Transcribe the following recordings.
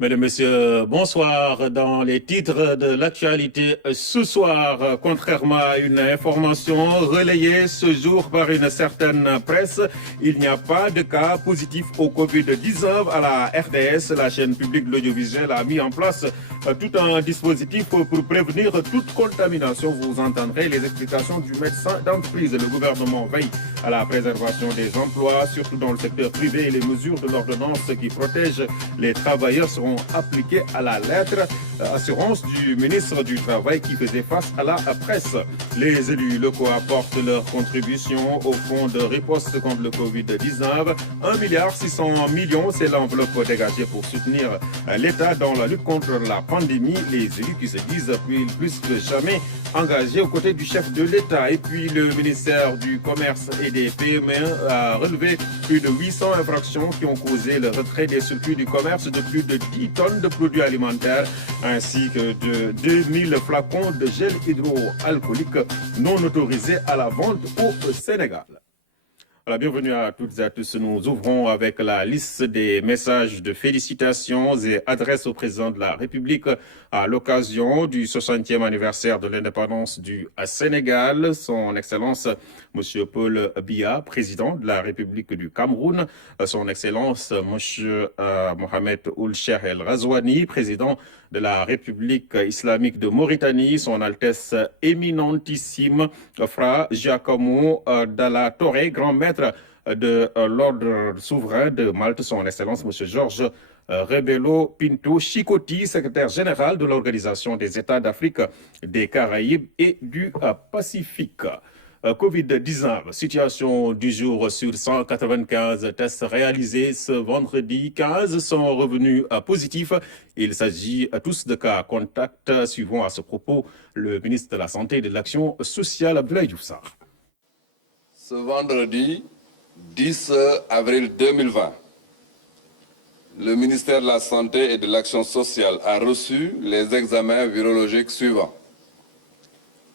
Mesdames, Messieurs, bonsoir. Dans les titres de l'actualité ce soir, contrairement à une information relayée ce jour par une certaine presse, il n'y a pas de cas positifs au Covid-19 à la RDS. La chaîne publique de l'audiovisuel a mis en place tout un dispositif pour prévenir toute contamination. Vous entendrez les explications du médecin d'entreprise. Le gouvernement veille à la préservation des emplois, surtout dans le secteur privé, et les mesures de l'ordonnance qui protègent les travailleurs seront appliquées à la lettre. Assurance du ministre du Travail qui faisait face à la presse. Les élus locaux apportent leur contribution au fonds de riposte contre le Covid-19. 1,6 milliard, c'est l'enveloppe dégagée pour soutenir l'État dans la lutte contre la pandémie. Les élus qui se disent plus que jamais engagés aux côtés du chef de l'État. Et puis le ministère du Commerce et des PME a relevé plus de 800 infractions qui ont causé le retrait des circuits du commerce de plus de 10 tonnes de produits alimentaires ainsi que de 2000 flacons de gel hydroalcoolique non autorisés à la vente au Sénégal. Voilà, bienvenue à toutes et à tous. Nous ouvrons avec la liste des messages de félicitations et adresses au président de la République à l'occasion du 60e anniversaire de l'indépendance du Sénégal. Son Excellence, M. Paul Biya, président de la République du Cameroun. Son Excellence, M. Mohamed Ould Cheikh El Ghazouani, président de la République islamique de Mauritanie, son Altesse éminentissime Fra Giacomo Dalla Torre, grand maître de l'ordre souverain de Malte, son Excellence M. Georges Rebelo Pinto Chicotti, secrétaire général de l'Organisation des États d'Afrique, des Caraïbes et du Pacifique. Covid-19, situation du jour sur 195 tests réalisés ce vendredi. 15 sont revenus positifs. Il s'agit tous de cas contacts. Suivant à ce propos le ministre de la Santé et de l'Action sociale, Abdoulaye Diouf Sarr. Ce vendredi 10 avril 2020, le ministère de la Santé et de l'Action sociale a reçu les examens virologiques suivants.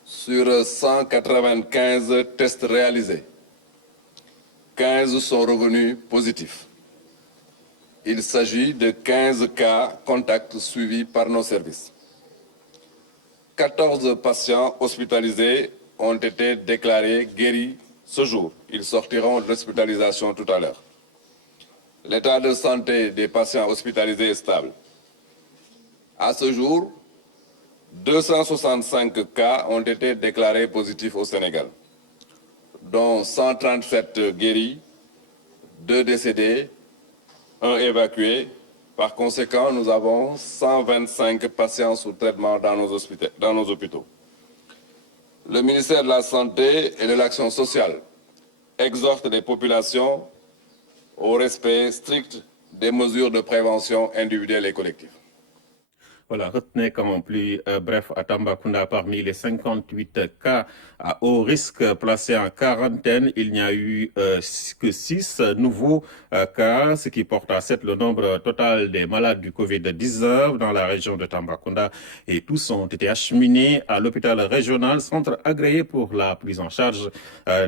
Sur 195 tests réalisés, 15 sont revenus positifs. Il s'agit de 15 cas contacts suivis par nos services. 14 patients hospitalisés ont été déclarés guéris ce jour. Ils sortiront de l'hospitalisation tout à l'heure. L'état de santé des patients hospitalisés est stable. À ce jour, 265 cas ont été déclarés positifs au Sénégal, dont 137 guéris, 2 décédés, 1 évacué. Par conséquent, nous avons 125 patients sous traitement dans nos hôpitaux. Le ministère de la Santé et de l'Action sociale exhorte les populations au respect strict des mesures de prévention individuelle et collective. Voilà, retenez comme plus bref à Tambacounda, parmi les 58 cas à haut risque placés en quarantaine, il n'y a eu que 6 nouveaux cas, ce qui porte à 7 le nombre total des malades du Covid-19 dans la région de Tambacounda. Et tous ont été acheminés à l'hôpital régional, centre agréé pour la prise en charge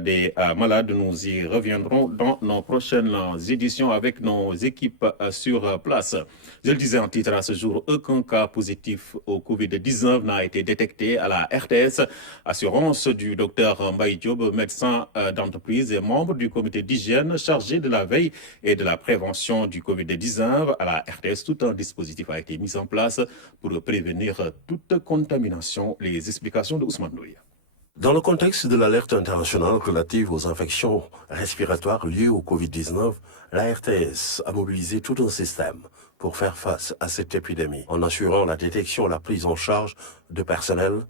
des malades. Nous y reviendrons dans nos prochaines éditions avec nos équipes sur place. Je le disais en titre à ce jour, aucun cas positif au Covid-19 n'a été détecté à la RTS. Assurance du docteur Mbaye Diop, médecin d'entreprise et membre du comité d'hygiène chargé de la veille et de la prévention du Covid-19. À la RTS, tout un dispositif a été mis en place pour prévenir toute contamination. Les explications de Ousmane Douya. Dans le contexte de l'alerte internationale relative aux infections respiratoires liées au Covid-19, la RTS a mobilisé tout un système pour faire face à cette épidémie, en assurant la détection et la prise en charge de personnel,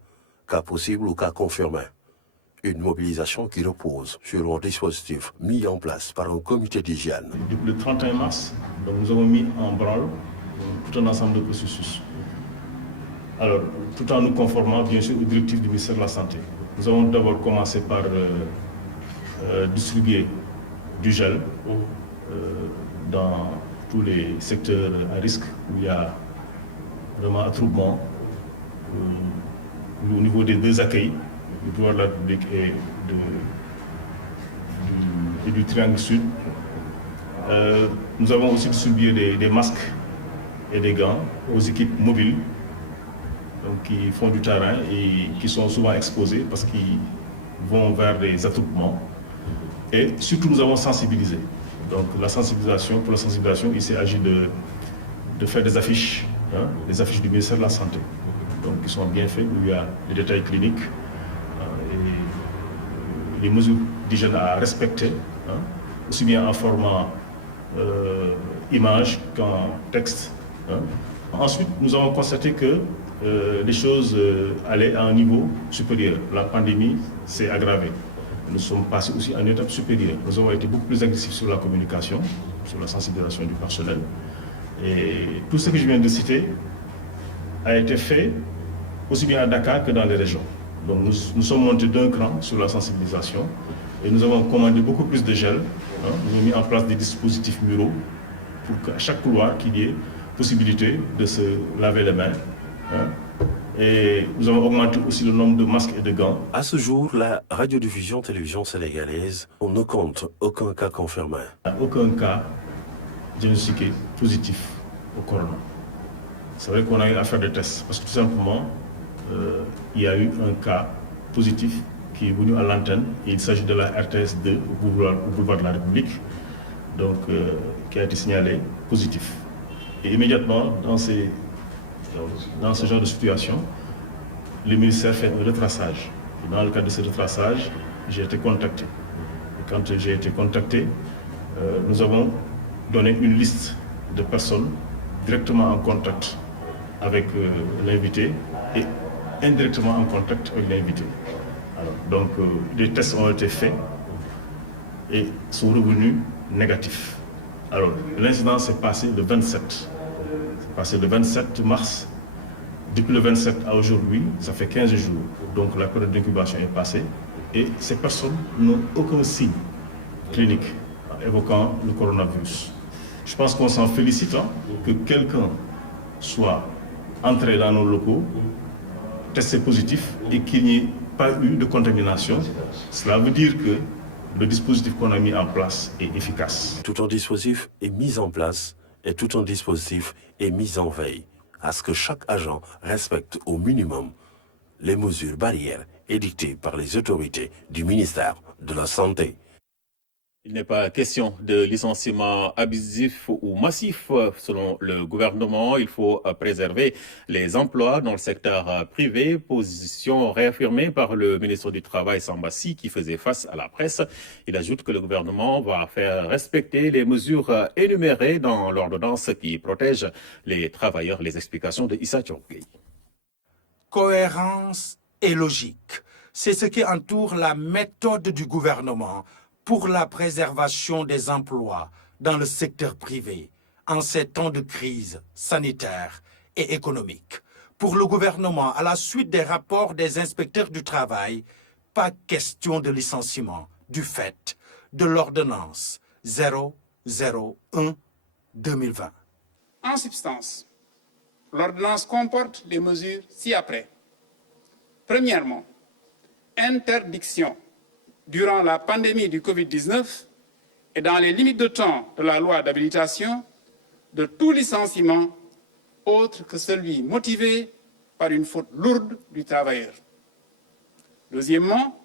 cas possibles ou cas confirmés. Une mobilisation qui repose sur un dispositif mis en place par un comité d'hygiène. Depuis le 31 mars, donc nous avons mis en branle tout un ensemble de processus. Alors, tout en nous conformant bien sûr aux directives du ministère de la Santé. Nous avons d'abord commencé par distribuer du gel dans tous les secteurs à risque où il y a vraiment attroupement au niveau des 2 accueils, du pouvoir de la République et du Triangle Sud. Nous avons aussi distribué des masques et des gants aux équipes mobiles donc, qui font du terrain et qui sont souvent exposés parce qu'ils vont vers des attroupements. Et surtout, nous avons sensibilisé. Donc la sensibilisation, pour la sensibilisation, il s'est agi de faire des affiches, les affiches du ministère de la Santé, donc qui sont bien faites, où il y a les détails cliniques et les mesures d'hygiène à respecter, aussi bien en format image qu'en texte. Ensuite, nous avons constaté que les choses allaient à un niveau supérieur. La pandémie s'est aggravée. Nous sommes passés aussi à une étape supérieure. Nous avons été beaucoup plus agressifs sur la communication, sur la sensibilisation du personnel. Et tout ce que je viens de citer a été fait aussi bien à Dakar que dans les régions. Donc nous sommes montés d'un cran sur la sensibilisation et nous avons commandé beaucoup plus de gel. Nous avons mis en place des dispositifs muraux pour qu'à chaque couloir qu'il y ait possibilité de se laver les mains. Et nous avons augmenté aussi le nombre de masques et de gants. À ce jour, la radiodiffusion-télévision sénégalaise ne compte aucun cas confirmé. Aucun cas diagnostiqué positif au corona. C'est vrai qu'on a eu à faire des tests parce que tout simplement, il y a eu un cas positif qui est venu à l'antenne et il s'agit de la RTS 2 au boulevard de la République, donc qui a été signalé positif. Et immédiatement, dans ce genre de situation, le ministère fait un retraçage. Et dans le cadre de ce retraçage, j'ai été contacté. Et quand j'ai été contacté, nous avons donné une liste de personnes directement en contact avec l'invité et indirectement en contact avec l'invité. Donc, des tests ont été faits et sont revenus négatifs. Alors, l'incident s'est passé le 27. C'est passé le 27 mars. Depuis le 27 à aujourd'hui, ça fait 15 jours. Donc, la période d'incubation est passée et ces personnes n'ont aucun signe clinique évoquant le coronavirus. Je pense qu'on s'en félicite que quelqu'un soit entré dans nos locaux, testé positif et qu'il n'y ait pas eu de contamination. Cela veut dire que le dispositif qu'on a mis en place est efficace. Tout un dispositif est mis en place et tout un dispositif est mis en veille à ce que chaque agent respecte au minimum les mesures barrières édictées par les autorités du ministère de la Santé. Il n'est pas question de licenciement abusif ou massif. Selon le gouvernement, il faut préserver les emplois dans le secteur privé, position réaffirmée par le ministre du Travail, Samba Sy, qui faisait face à la presse. Il ajoute que le gouvernement va faire respecter les mesures énumérées dans l'ordonnance qui protège les travailleurs. Les explications de Issa Tchorgui. Cohérence et logique, c'est ce qui entoure la méthode du gouvernement pour la préservation des emplois dans le secteur privé en ces temps de crise sanitaire et économique. Pour le gouvernement, à la suite des rapports des inspecteurs du travail, pas question de licenciement du fait de l'ordonnance 001-2020. En substance, l'ordonnance comporte les mesures ci-après. Premièrement, interdiction durant la pandémie du Covid-19 et dans les limites de temps de la loi d'habilitation de tout licenciement autre que celui motivé par une faute lourde du travailleur. Deuxièmement,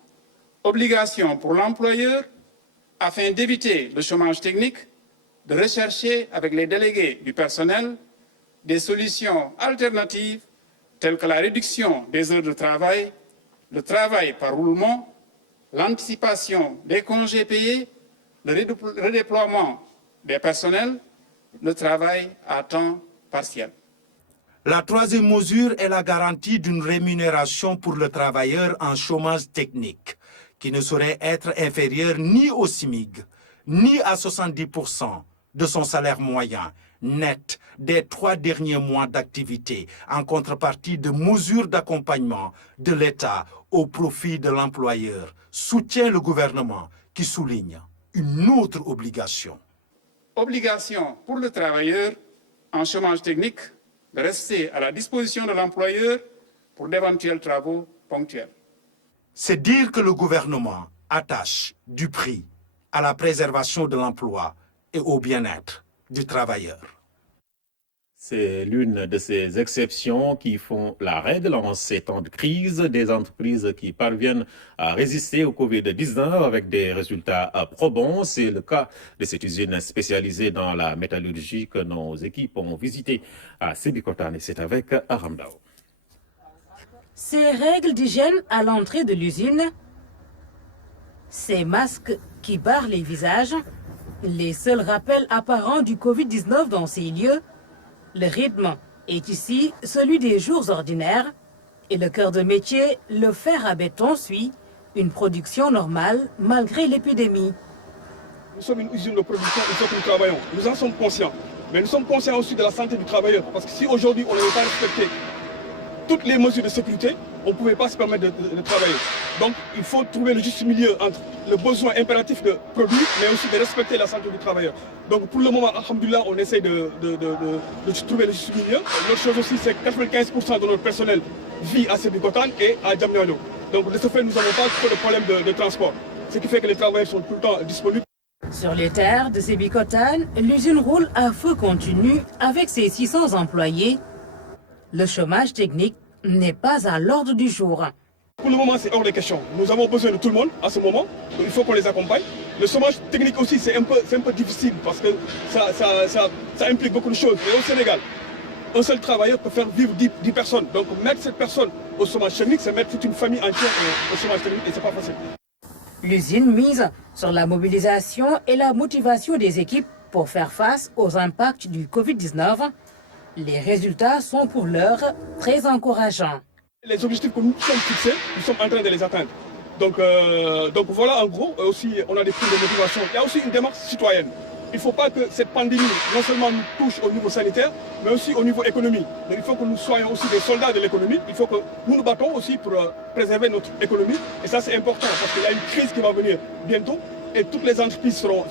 obligation pour l'employeur, afin d'éviter le chômage technique, de rechercher avec les délégués du personnel des solutions alternatives telles que la réduction des heures de travail, le travail par roulement, l'anticipation des congés payés, le redéploiement des personnels, le travail à temps partiel. La troisième mesure est la garantie d'une rémunération pour le travailleur en chômage technique, qui ne saurait être inférieure ni au SMIC, ni à 70% de son salaire moyen net des 3 derniers mois d'activité, en contrepartie de mesures d'accompagnement de l'État au profit de l'employeur, soutient le gouvernement qui souligne une autre obligation. Obligation pour le travailleur en chômage technique de rester à la disposition de l'employeur pour d'éventuels travaux ponctuels. C'est dire que le gouvernement attache du prix à la préservation de l'emploi et au bien-être du travailleur. C'est l'une de ces exceptions qui font la règle en ces temps de crise. Des entreprises qui parviennent à résister au Covid-19 avec des résultats probants. C'est le cas de cette usine spécialisée dans la métallurgie que nos équipes ont visité à Sébikotane. Et c'est avec Aram Dao. Ces règles d'hygiène à l'entrée de l'usine, ces masques qui barrent les visages, les seuls rappels apparents du Covid-19 dans ces lieux. Le rythme est ici celui des jours ordinaires et le cœur de métier, le fer à béton, suit une production normale malgré l'épidémie. Nous sommes une usine de production, il faut que nous travaillons. Nous en sommes conscients. Mais nous sommes conscients aussi de la santé du travailleur. Parce que si aujourd'hui on n'avait pas respecté toutes les mesures de sécurité, on ne pouvait pas se permettre de travailler. Donc il faut trouver le juste milieu entre le besoin impératif de produire, mais aussi de respecter la santé du travailleur. Donc pour le moment, alhamdoulilah, on essaie de trouver le juste milieu. L'autre chose aussi, c'est que 95% de notre personnel vit à Sébikotane et à Diamniadio. Donc de ce fait, nous n'avons pas trop de problème de transport. Ce qui fait que les travailleurs sont tout le temps disponibles. Sur les terres de Sébikotane, l'usine roule à feu continu avec ses 600 employés. Le chômage technique n'est pas à l'ordre du jour. Pour le moment, c'est hors de question. Nous avons besoin de tout le monde à ce moment. Donc il faut qu'on les accompagne. Le chômage technique aussi, c'est un peu difficile parce que ça implique beaucoup de choses. Mais au Sénégal, un seul travailleur peut faire vivre 10 personnes. Donc mettre cette personne au chômage technique, c'est mettre toute une famille entière au chômage technique et c'est pas facile. L'usine mise sur la mobilisation et la motivation des équipes pour faire face aux impacts du Covid-19. Les résultats sont pour l'heure très encourageants. Les objectifs que nous sommes fixés, nous sommes en train de les atteindre. Donc voilà, en gros, aussi, on a des primes de motivation. Il y a aussi une démarche citoyenne. Il ne faut pas que cette pandémie non seulement nous touche au niveau sanitaire, mais aussi au niveau économique. Donc il faut que nous soyons aussi des soldats de l'économie. Il faut que nous nous battons aussi pour préserver notre économie. Et ça, c'est important parce qu'il y a une crise qui va venir bientôt et toutes les entreprises seront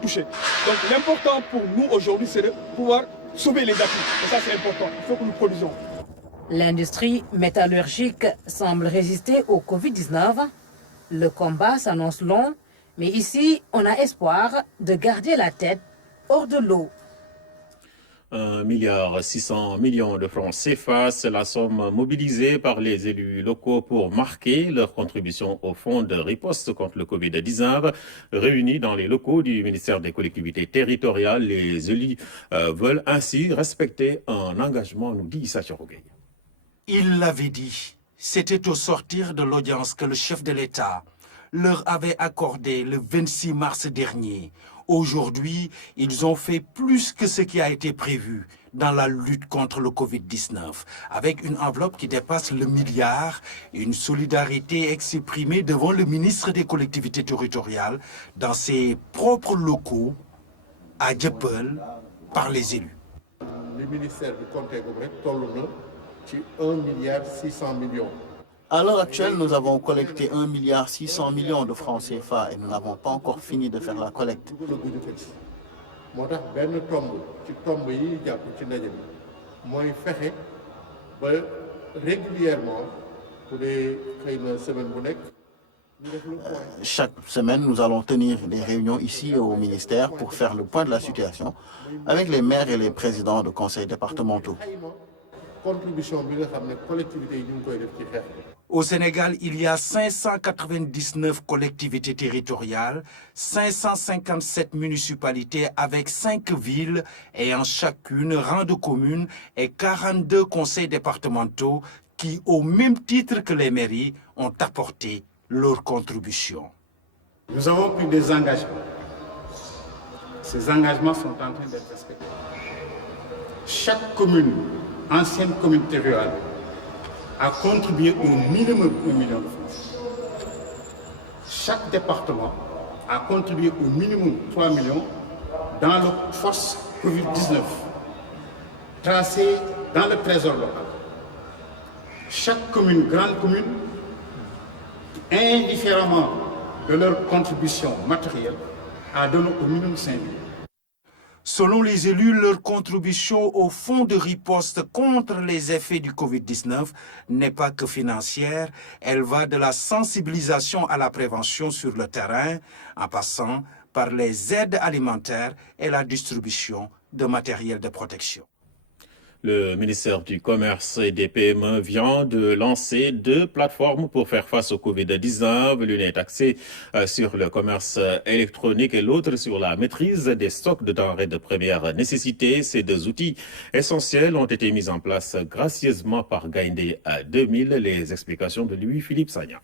touchées. Donc l'important pour nous aujourd'hui, c'est de pouvoir sauver les acquis. Et ça, c'est important. Il faut que nous produisons. L'industrie métallurgique semble résister au Covid-19. Le combat s'annonce long, mais ici, on a espoir de garder la tête hors de l'eau. 1,6 milliard de francs CFA, c'est la somme mobilisée par les élus locaux pour marquer leur contribution au fonds de riposte contre le Covid-19. Réunis dans les locaux du ministère des collectivités territoriales, les élus veulent ainsi respecter un engagement, nous dit Issa Chorogay. Il l'avait dit, c'était au sortir de l'audience que le chef de l'État leur avait accordé le 26 mars dernier. Aujourd'hui, ils ont fait plus que ce qui a été prévu dans la lutte contre le Covid-19, avec une enveloppe qui dépasse le milliard, une solidarité exprimée devant le ministre des collectivités territoriales dans ses propres locaux à Dieuppeul par les élus. Le ministère du Conseil toll 1,6 milliard. À l'heure actuelle, nous avons collecté 1,6 milliard de francs CFA et nous n'avons pas encore fini de faire la collecte. Chaque semaine, nous allons tenir des réunions ici au ministère pour faire le point de la situation avec les maires et les présidents de conseils départementaux. Au Sénégal, il y a 599 collectivités territoriales, 557 municipalités avec 5 villes ayant chacune rang de commune et 42 conseils départementaux qui, au même titre que les mairies, ont apporté leur contribution. Nous avons pris des engagements. Ces engagements sont en train d'être respectés. Chaque commune, ancienne commune territoriale, a contribué au minimum 1 million de francs. Chaque département a contribué au minimum 3 millions dans le force Covid-19, tracé dans le trésor local. Chaque commune, grande commune, indifféremment de leur contribution matérielle, a donné au minimum 5 millions. Selon les élus, leur contribution au fonds de riposte contre les effets du Covid-19 n'est pas que financière, elle va de la sensibilisation à la prévention sur le terrain, en passant par les aides alimentaires et la distribution de matériel de protection. Le ministère du Commerce et des PME vient de lancer 2 plateformes pour faire face au Covid-19. L'une est axée sur le commerce électronique et l'autre sur la maîtrise des stocks de denrées de première nécessité. Ces 2 outils essentiels ont été mis en place gracieusement par Gaindé 2000. Les explications de Louis-Philippe Sagna.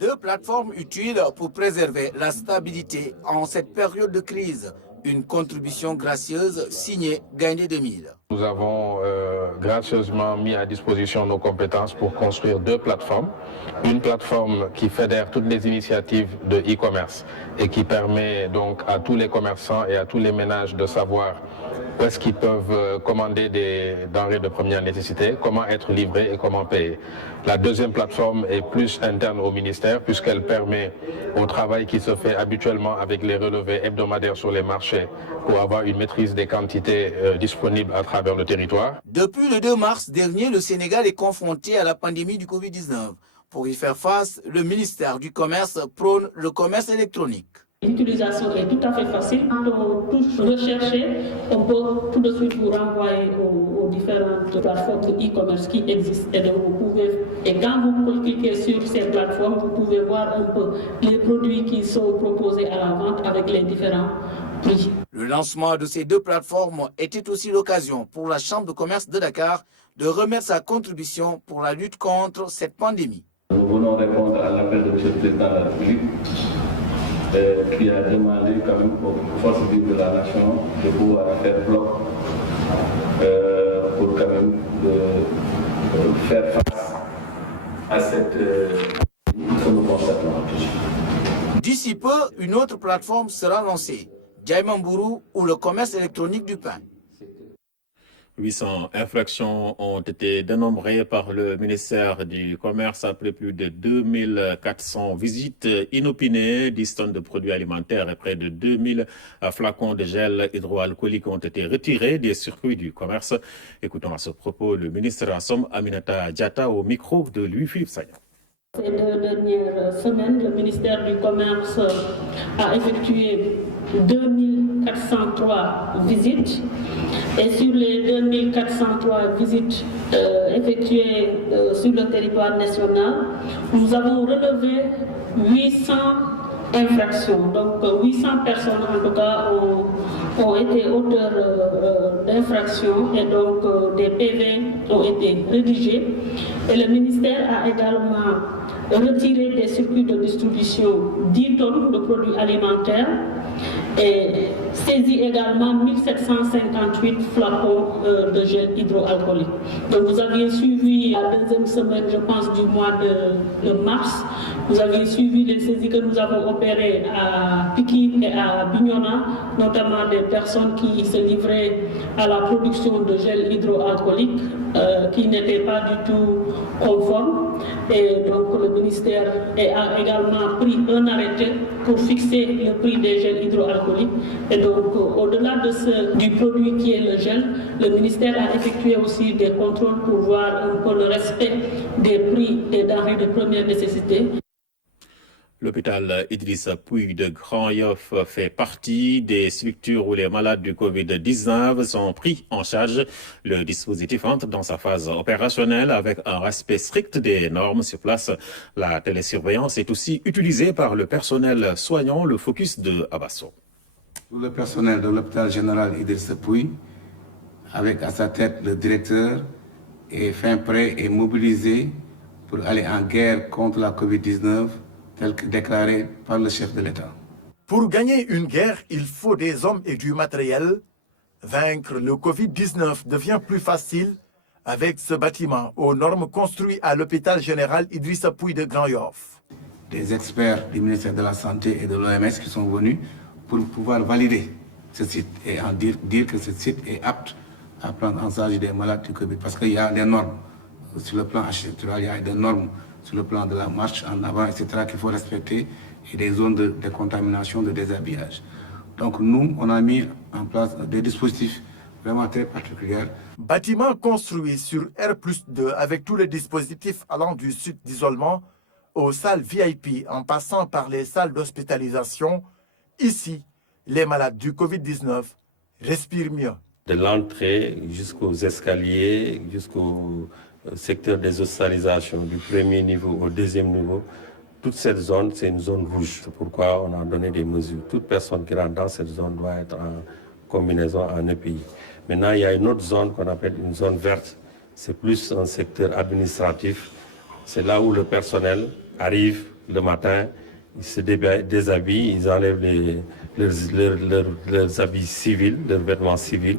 2 plateformes utiles pour préserver la stabilité en cette période de crise. Une contribution gracieuse signée Gaindé 2000. Nous avons gracieusement mis à disposition nos compétences pour construire 2 plateformes. Une plateforme qui fédère toutes les initiatives de e-commerce et qui permet donc à tous les commerçants et à tous les ménages de savoir où est-ce qu'ils peuvent commander des denrées de première nécessité, comment être livrés et comment payer. La deuxième plateforme est plus interne au ministère puisqu'elle permet au travail qui se fait habituellement avec les relevés hebdomadaires sur les marchés pour avoir une maîtrise des quantités disponibles à travers le territoire. Depuis le 2 mars dernier, le Sénégal est confronté à la pandémie du Covid-19. Pour y faire face, le ministère du Commerce prône le commerce électronique. L'utilisation est tout à fait facile. Quand on touche rechercher, on peut tout de suite vous renvoyer aux différentes plateformes de e-commerce qui existent. Et quand vous cliquez sur ces plateformes, vous pouvez voir un peu les produits qui sont proposés à la vente avec les différents prix. Le lancement de ces 2 plateformes était aussi l'occasion pour la Chambre de commerce de Dakar de remettre sa contribution pour la lutte contre cette pandémie. Nous venons répondre à l'appel de M. le Président de la République qui a demandé quand même aux forces vives de la nation de pouvoir faire bloc pour quand même faire face à cette que nous constatons. D'ici peu, une autre plateforme sera lancée, Djaimambourou ou le commerce électronique du pain. 800 infractions ont été dénombrées par le ministère du Commerce après plus de 2400 visites inopinées. 10 tonnes de produits alimentaires et près de 2000 flacons de gel hydroalcoolique ont été retirés des circuits du commerce. Écoutons à ce propos le ministre Assom Aminata Diatta au micro de Louis-Philippe Sagna. Ces 2 dernières semaines, le ministère du Commerce a effectué 2403 visites. Et sur les 2403 visites effectuées sur le territoire national, nous avons relevé 800 infractions. Donc 800 personnes en tout cas ont été auteurs d'infractions et donc des PV ont été rédigés. Et le ministère a également retiré des circuits de distribution 10 tonnes de produits alimentaires et saisi également 1758 flacons de gel hydroalcoolique. Donc vous aviez suivi la 2e semaine, je pense, du mois de mars. Vous aviez suivi les saisies que nous avons opérées à Pikine et à Bignona, notamment des personnes qui se livraient à la production de gel hydroalcoolique qui n'étaient pas du tout conformes. Et donc le ministère a également pris un arrêté pour fixer le prix des gels hydroalcooliques. Et donc au-delà du produit qui est le gel, le ministère a effectué aussi des contrôles pour voir un peu le respect des prix des denrées de première nécessité. L'hôpital Idrissa Pouye de Grand Yoff fait partie des structures où les malades du Covid-19 sont pris en charge. Le dispositif entre dans sa phase opérationnelle avec un respect strict des normes sur place. La télésurveillance est aussi utilisée par le personnel soignant, le focus de Abasso. Le personnel de l'hôpital général Idrissa Pouye, avec à sa tête le directeur, est fin prêt et mobilisé pour aller en guerre contre la Covid-19. Tel que déclaré par le chef de l'État. Pour gagner une guerre, il faut des hommes et du matériel. Vaincre le Covid-19 devient plus facile avec ce bâtiment aux normes construit à l'hôpital général Idrissa Pouye de Grand Yoff. Des experts du ministère de la Santé et de l'OMS qui sont venus pour pouvoir valider ce site et en dire que ce site est apte à prendre en charge des malades du Covid. Parce qu'il y a des normes sur le plan architectural, il y a des normes sur le plan de la marche en avant, etc., qu'il faut respecter, et des zones de décontamination, de déshabillage. Donc nous, on a mis en place des dispositifs vraiment très particuliers. Bâtiment construit sur R+2 avec tous les dispositifs allant du site d'isolement aux salles VIP en passant par les salles d'hospitalisation. Ici, les malades du Covid-19 respirent mieux. de l'entrée jusqu'aux escaliers, jusqu'au secteur des hospitalisations du premier niveau au deuxième niveau. Toute cette zone, c'est une zone rouge. C'est pourquoi on a donné des mesures. Toute personne qui rentre dans cette zone doit être en combinaison en EPI. Maintenant, il y a une autre zone qu'on appelle une zone verte. C'est plus un secteur administratif. C'est là où le personnel arrive le matin, ils se déshabillent, ils enlèvent leurs habits civils, leurs vêtements civils,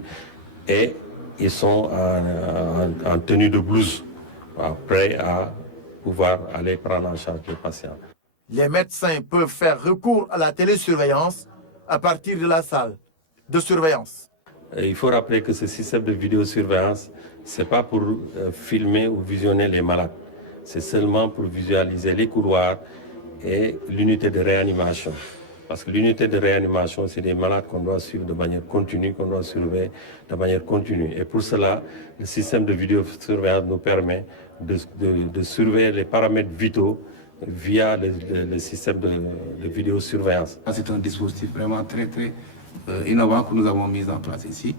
et ils sont en tenue de blouse, prêts à pouvoir aller prendre en charge les patients. Les médecins peuvent faire recours à la télésurveillance à partir de la salle de surveillance. Il faut rappeler que ce système de vidéosurveillance, ce n'est pas pour filmer ou visionner les malades. C'est seulement pour visualiser les couloirs et l'unité de réanimation. Parce que l'unité de réanimation, c'est des malades qu'on doit suivre de manière continue, qu'on doit surveiller de manière continue. Et pour cela, le système de vidéosurveillance nous permet de surveiller les paramètres vitaux via le système de vidéosurveillance. C'est un dispositif vraiment très innovant que nous avons mis en place ici.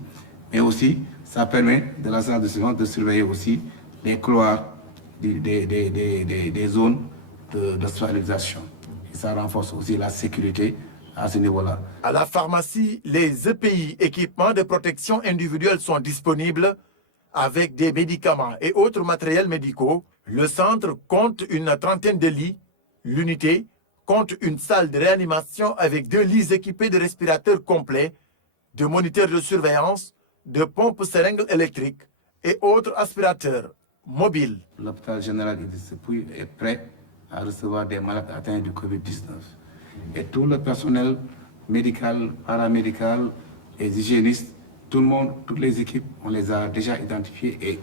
Mais aussi, ça permet de la salle de surveillance de surveiller aussi les couloirs des zones d'hospitalisation. Et ça renforce aussi la sécurité à ce niveau-là. À la pharmacie, les EPI, équipements de protection individuelle, sont disponibles avec des médicaments et autres matériels médicaux. Le centre compte une trentaine de lits. L'unité compte une salle de réanimation avec 2 lits équipés de respirateurs complets, de moniteurs de surveillance, de pompes seringues électriques et autres aspirateurs mobiles. L'hôpital général Idrissa Pouye est prêt à recevoir des malades atteints du Covid-19. Et tout le personnel médical, paramédical, les hygiénistes, tout le monde, toutes les équipes, on les a déjà identifiés et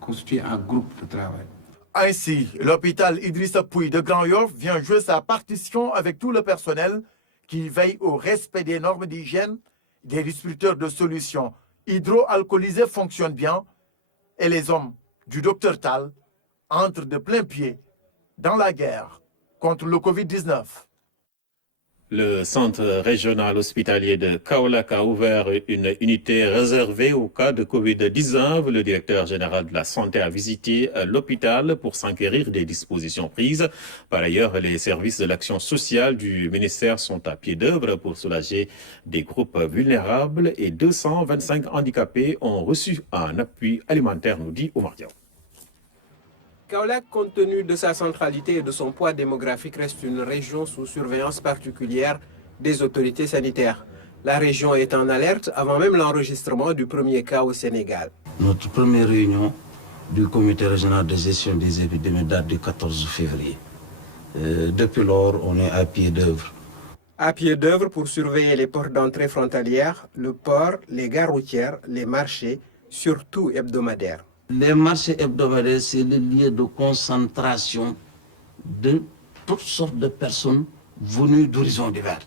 constitués en groupe de travail. Ainsi, l'hôpital Idrissa Pouye de Grand Yoff vient jouer sa partition avec tout le personnel qui veille au respect des normes d'hygiène. Des distributeurs de solutions hydroalcoolisées fonctionnent bien et les hommes du Dr Tal entrent de plein pied dans la guerre contre le Covid-19. Le centre régional hospitalier de Kaolack a ouvert une unité réservée au cas de Covid-19. Le directeur général de la santé a visité l'hôpital pour s'enquérir des dispositions prises. Par ailleurs, les services de l'action sociale du ministère sont à pied d'œuvre pour soulager des groupes vulnérables et 225 handicapés ont reçu un appui alimentaire, nous dit Omar Diaw. Kaolack, compte tenu de sa centralité et de son poids démographique, reste une région sous surveillance particulière des autorités sanitaires. La région est en alerte avant même l'enregistrement du premier cas au Sénégal. Notre première réunion du comité régional de gestion des épidémies date du 14 février. Depuis lors, on est à pied d'œuvre. À pied d'œuvre pour surveiller les ports d'entrée frontalières, le port, les gares routières, les marchés, surtout hebdomadaires. Les marchés hebdomadaires, c'est le lieu de concentration de toutes sortes de personnes venues d'horizons divers.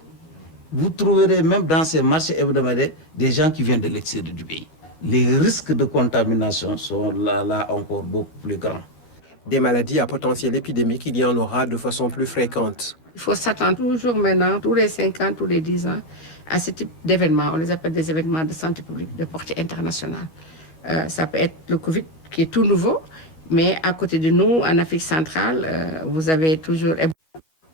Vous trouverez même dans ces marchés hebdomadaires des gens qui viennent de l'extérieur du pays. Les risques de contamination sont là encore beaucoup plus grands. Des maladies à potentiel épidémique, il y en aura de façon plus fréquente. Il faut s'attendre toujours maintenant, tous les 5 ans, tous les 10 ans, à ce type d'événements. On les appelle des événements de santé publique de portée internationale. Ça peut être le Covid qui est tout nouveau, mais à côté de nous, en Afrique centrale, vous avez toujours...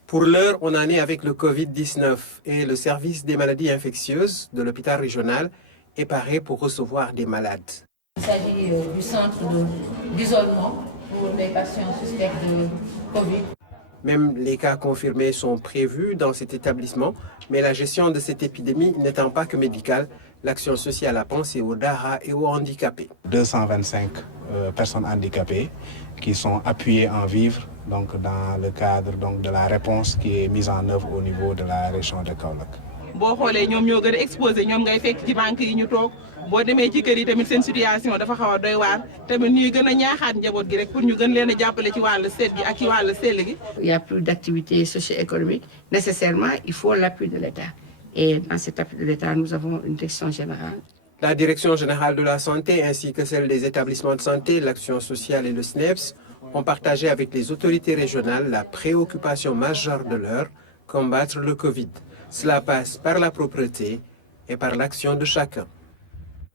Pour l'heure, on en est avec le Covid-19 et le service des maladies infectieuses de l'hôpital régional est paré pour recevoir des malades. Il s'agit du centre d'isolement pour les patients suspects de Covid. Même les cas confirmés sont prévus dans cet établissement, mais la gestion de cette épidémie n'étant pas que médicale, l'action sociale a pensé aux DARA et aux handicapés. 225 personnes handicapées qui sont appuyées en vivre donc, dans le cadre donc, de la réponse qui est mise en œuvre au niveau de la région de Kaolack. boo xoolee ñoom ñoo gën a exposé ñoom ngay fekk ci banque yi ñu toog boo demee ci kër yi tamit seen situation dafa xaw a doy waar tamit ñuy gën a ñaaxaat njaboot gi rek pour ñu gën leen a jàppale ci wàllu seet gi ak ci wàllu sell gi. Il n'y a plus d'activité socio-économique. Nécessairement, il faut l'appui de l'État. Et dans cet appui de l'État, nous avons une direction générale. La direction générale de la santé ainsi que celle des établissements de santé, l'action sociale et le SNEPS ont partagé avec les autorités régionales la préoccupation majeure de l'heure, combattre le Covid. Cela passe par la propreté et par l'action de chacun.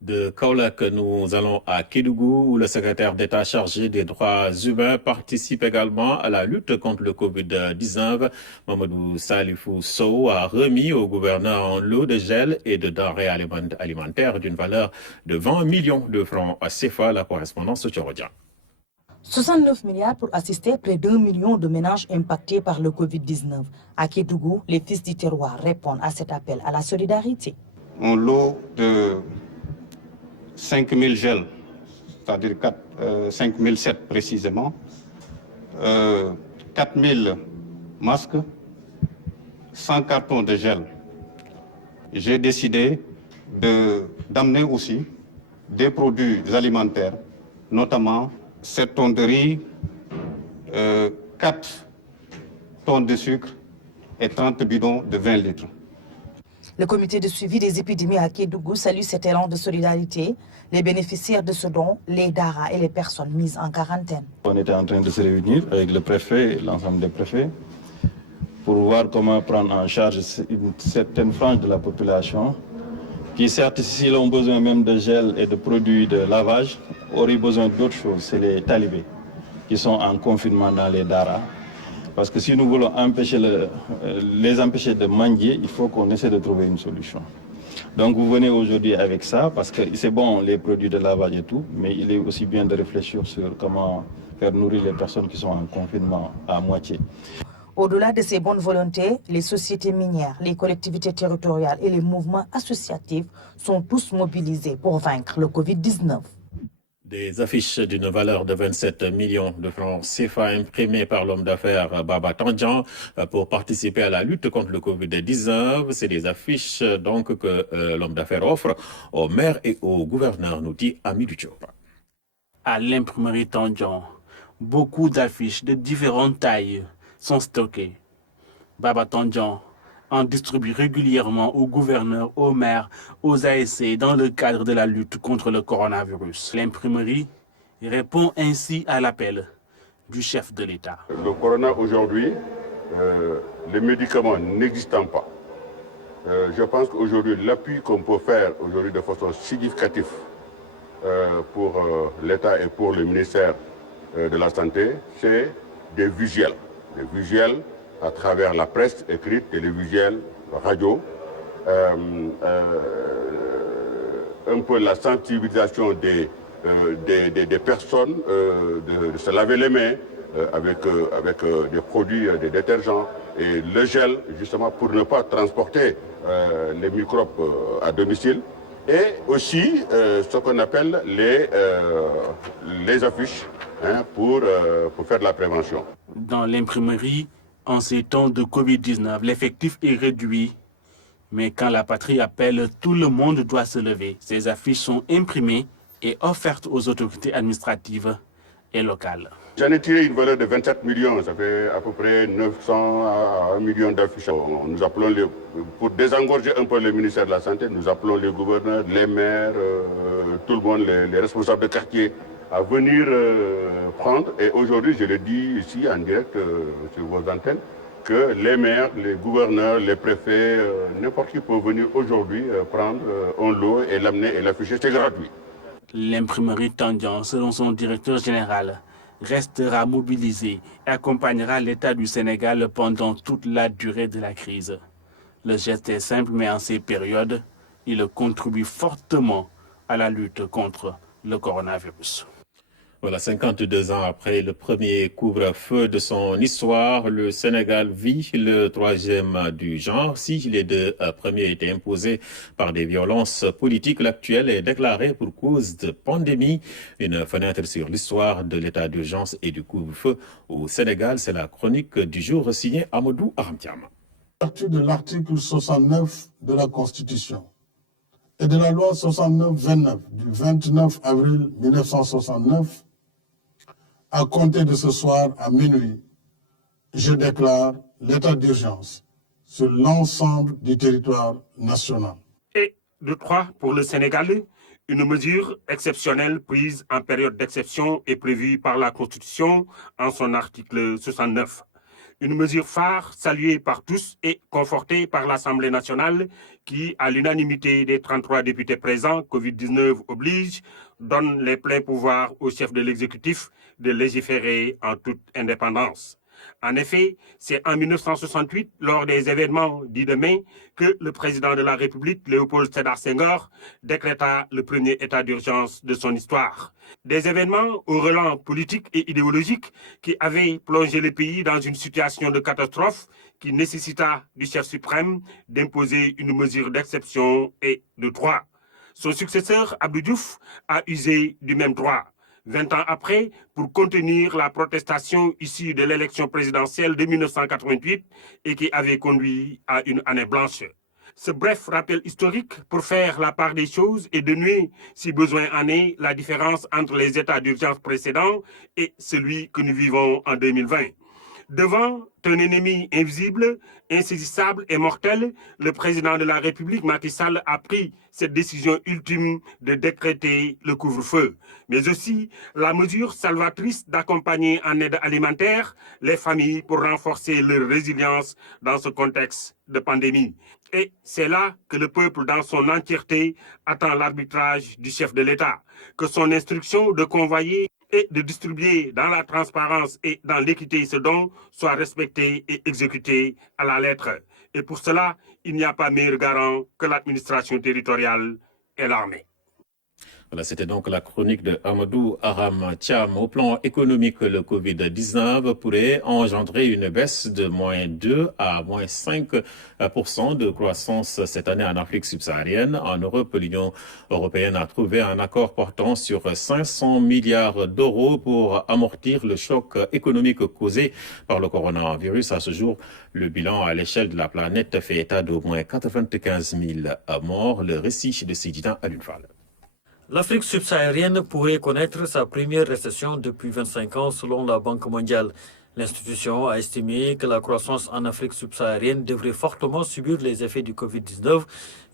De Kaolack, nous allons à Kédougou, où le secrétaire d'État chargé des droits humains participe également à la lutte contre le Covid-19. Mamadou Salifou Sow a remis au gouverneur un lot de gel et de denrées alimentaires d'une valeur de 20 millions de francs CFA. La correspondance de Tchorodia. 69 milliards pour assister près d'1 million de ménages impactés par le Covid-19. À Kédougou, les fils du terroir répondent à cet appel à la solidarité. Un lot de 5 000 gels, c'est-à-dire 5 007 précisément, 4 000 masques, 100 cartons de gel. J'ai décidé d'amener aussi des produits alimentaires, notamment 7 tonnes de riz, 4 tonnes de sucre et 30 bidons de 20 litres. Le comité de suivi des épidémies à Kédougou salue cet élan de solidarité. Les bénéficiaires de ce don, les DARA et les personnes mises en quarantaine. On était en train de se réunir avec le préfet et l'ensemble des préfets pour voir comment prendre en charge une certaine frange de la population qui, certes, s'ils ont besoin même de gel et de produits de lavage, auraient besoin d'autres choses. C'est les talibés qui sont en confinement dans les DARA. Parce que si nous voulons les empêcher de mendier, il faut qu'on essaie de trouver une solution. Donc vous venez aujourd'hui avec ça, parce que c'est bon les produits de lavage et tout, mais il est aussi bien de réfléchir sur comment faire nourrir les personnes qui sont en confinement à moitié. Au-delà de ces bonnes volontés, les sociétés minières, les collectivités territoriales et les mouvements associatifs sont tous mobilisés pour vaincre le Covid-19. Des affiches d'une valeur de 27 millions de francs CFA imprimées par l'homme d'affaires Baba Tandjan pour participer à la lutte contre le Covid-19. C'est des affiches donc que l'homme d'affaires offre aux maires et aux gouverneurs, nous dit Amidou Diop. À l'imprimerie Tandjan, beaucoup d'affiches de différentes tailles sont stockées. Baba Tandjan en distribue régulièrement aux gouverneurs, aux maires, aux ASC dans le cadre de la lutte contre le coronavirus. L'imprimerie répond ainsi à l'appel du chef de l'État. Le corona aujourd'hui, les médicaments n'existant pas, je pense qu'aujourd'hui l'appui qu'on peut faire aujourd'hui de façon significative pour l'État et pour le ministère de la Santé, c'est des visuels. Des visuels à travers la presse écrite, télévisuelle, radio, un peu la sensibilisation des personnes, de se laver les mains avec des produits, des détergents et le gel, justement pour ne pas transporter les microbes à domicile. Et aussi ce qu'on appelle les affiches pour faire de la prévention. Dans l'imprimerie, en ces temps de Covid-19, l'effectif est réduit. Mais quand la patrie appelle, tout le monde doit se lever. Ces affiches sont imprimées et offertes aux autorités administratives et locales. J'en ai tiré une valeur de 27 millions, ça fait à peu près 900 à 1 million d'affiches. Nous appelons pour désengorger un peu le ministère de la Santé, nous appelons les gouverneurs, les maires, tout le monde, les responsables de quartier à venir prendre. Et aujourd'hui, je le dis ici en direct sur vos antennes, que les maires, les gouverneurs, les préfets, n'importe qui peut venir aujourd'hui prendre un lot et l'amener et l'afficher. C'est gratuit. L'imprimerie Tandjan, selon son directeur général, restera mobilisée et accompagnera l'État du Sénégal pendant toute la durée de la crise. Le geste est simple, mais en ces périodes, il contribue fortement à la lutte contre le coronavirus. Voilà, 52 ans après le premier couvre-feu de son histoire, le Sénégal vit le troisième du genre. Si les deux premiers étaient imposés par des violences politiques, l'actuel est déclaré pour cause de pandémie. Une fenêtre sur l'histoire de l'état d'urgence et du couvre-feu au Sénégal. C'est la chronique du jour signée Amadou Aramtiam. À partir de l'article 69 de la Constitution et de la loi 69-29 du 29 avril 1969, à compter de ce soir à minuit, je déclare l'état d'urgence sur l'ensemble du territoire national. Et de 3 pour le Sénégal, une mesure exceptionnelle prise en période d'exception est prévue par la Constitution en son article 69. Une mesure phare saluée par tous et confortée par l'Assemblée nationale qui, à l'unanimité des 33 députés présents, Covid-19 oblige, donne les pleins pouvoirs au chef de l'exécutif de légiférer en toute indépendance. En effet, c'est en 1968, lors des événements dits de mai, que le président de la République, Léopold Sédar Senghor, décréta le premier état d'urgence de son histoire. Des événements au relent politique et idéologique qui avaient plongé le pays dans une situation de catastrophe qui nécessita du chef suprême d'imposer une mesure d'exception et de droit. Son successeur, Abdou Diouf, a usé du même droit. 20 ans après, pour contenir la protestation issue de l'élection présidentielle de 1988 et qui avait conduit à une année blanche. Ce bref rappel historique pour faire la part des choses et dénuer, si besoin en est, la différence entre les états d'urgence précédents et celui que nous vivons en 2020. Devant un ennemi invisible, insaisissable et mortel, le président de la République, Macky Sall, a pris cette décision ultime de décréter le couvre-feu, mais aussi la mesure salvatrice d'accompagner en aide alimentaire les familles pour renforcer leur résilience dans ce contexte de pandémie. Et c'est là que le peuple dans son entièreté attend l'arbitrage du chef de l'État, que son instruction de convoyer et de distribuer dans la transparence et dans l'équité ce don soit respecté et exécuté à la lettre. Et pour cela, il n'y a pas meilleur garant que l'administration territoriale et l'armée. Voilà, c'était donc la chronique de Amadou Aram Thiam. Au plan économique, le Covid-19 pourrait engendrer une baisse de -2 à -5% de croissance cette année en Afrique subsaharienne. En Europe, l'Union européenne a trouvé un accord portant sur 500 milliards d'euros pour amortir le choc économique causé par le coronavirus. À ce jour, le bilan à l'échelle de la planète fait état d'au moins 95 000 morts. Le récit de Sidina Alunfal. L'Afrique subsaharienne pourrait connaître sa première récession depuis 25 ans selon la Banque mondiale. L'institution a estimé que la croissance en Afrique subsaharienne devrait fortement subir les effets du Covid-19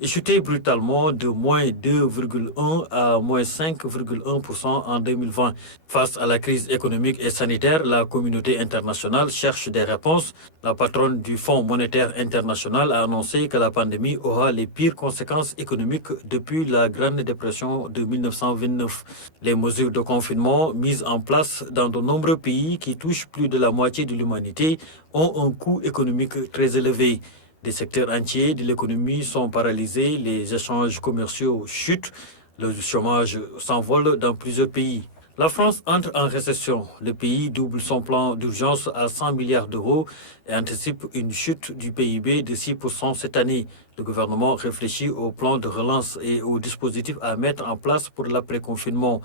et chuter brutalement de -2,1 à -5,1% en 2020. Face à la crise économique et sanitaire, la communauté internationale cherche des réponses. La patronne du Fonds monétaire international a annoncé que la pandémie aura les pires conséquences économiques depuis la Grande Dépression de 1929. Les mesures de confinement mises en place dans de nombreux pays qui touchent plus de la moitié de l'humanité ont un coût économique très élevé. Des secteurs entiers de l'économie sont paralysés, les échanges commerciaux chutent, le chômage s'envole dans plusieurs pays. La France entre en récession. Le pays double son plan d'urgence à 100 milliards d'euros et anticipe une chute du PIB de 6% cette année. Le gouvernement réfléchit au plan de relance et aux dispositifs à mettre en place pour l'après-confinement.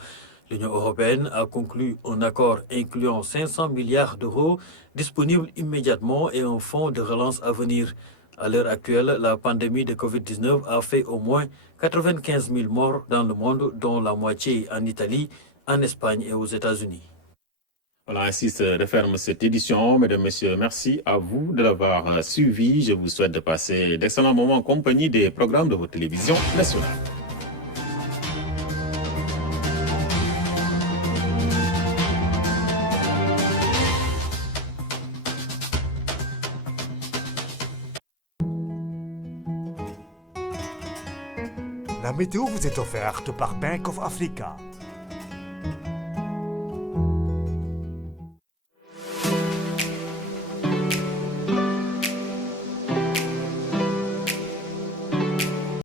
L'Union européenne a conclu un accord incluant 500 milliards d'euros disponibles immédiatement et un fonds de relance à venir. À l'heure actuelle, la pandémie de Covid-19 a fait au moins 95 000 morts dans le monde, dont la moitié en Italie, en Espagne et aux États-Unis. Voilà, ainsi se referme cette édition. Mesdames, Messieurs, merci à vous de l'avoir suivi. Je vous souhaite de passer d'excellents moments en compagnie des programmes de votre télévision nationale. La météo vous est offerte par Bank of Africa.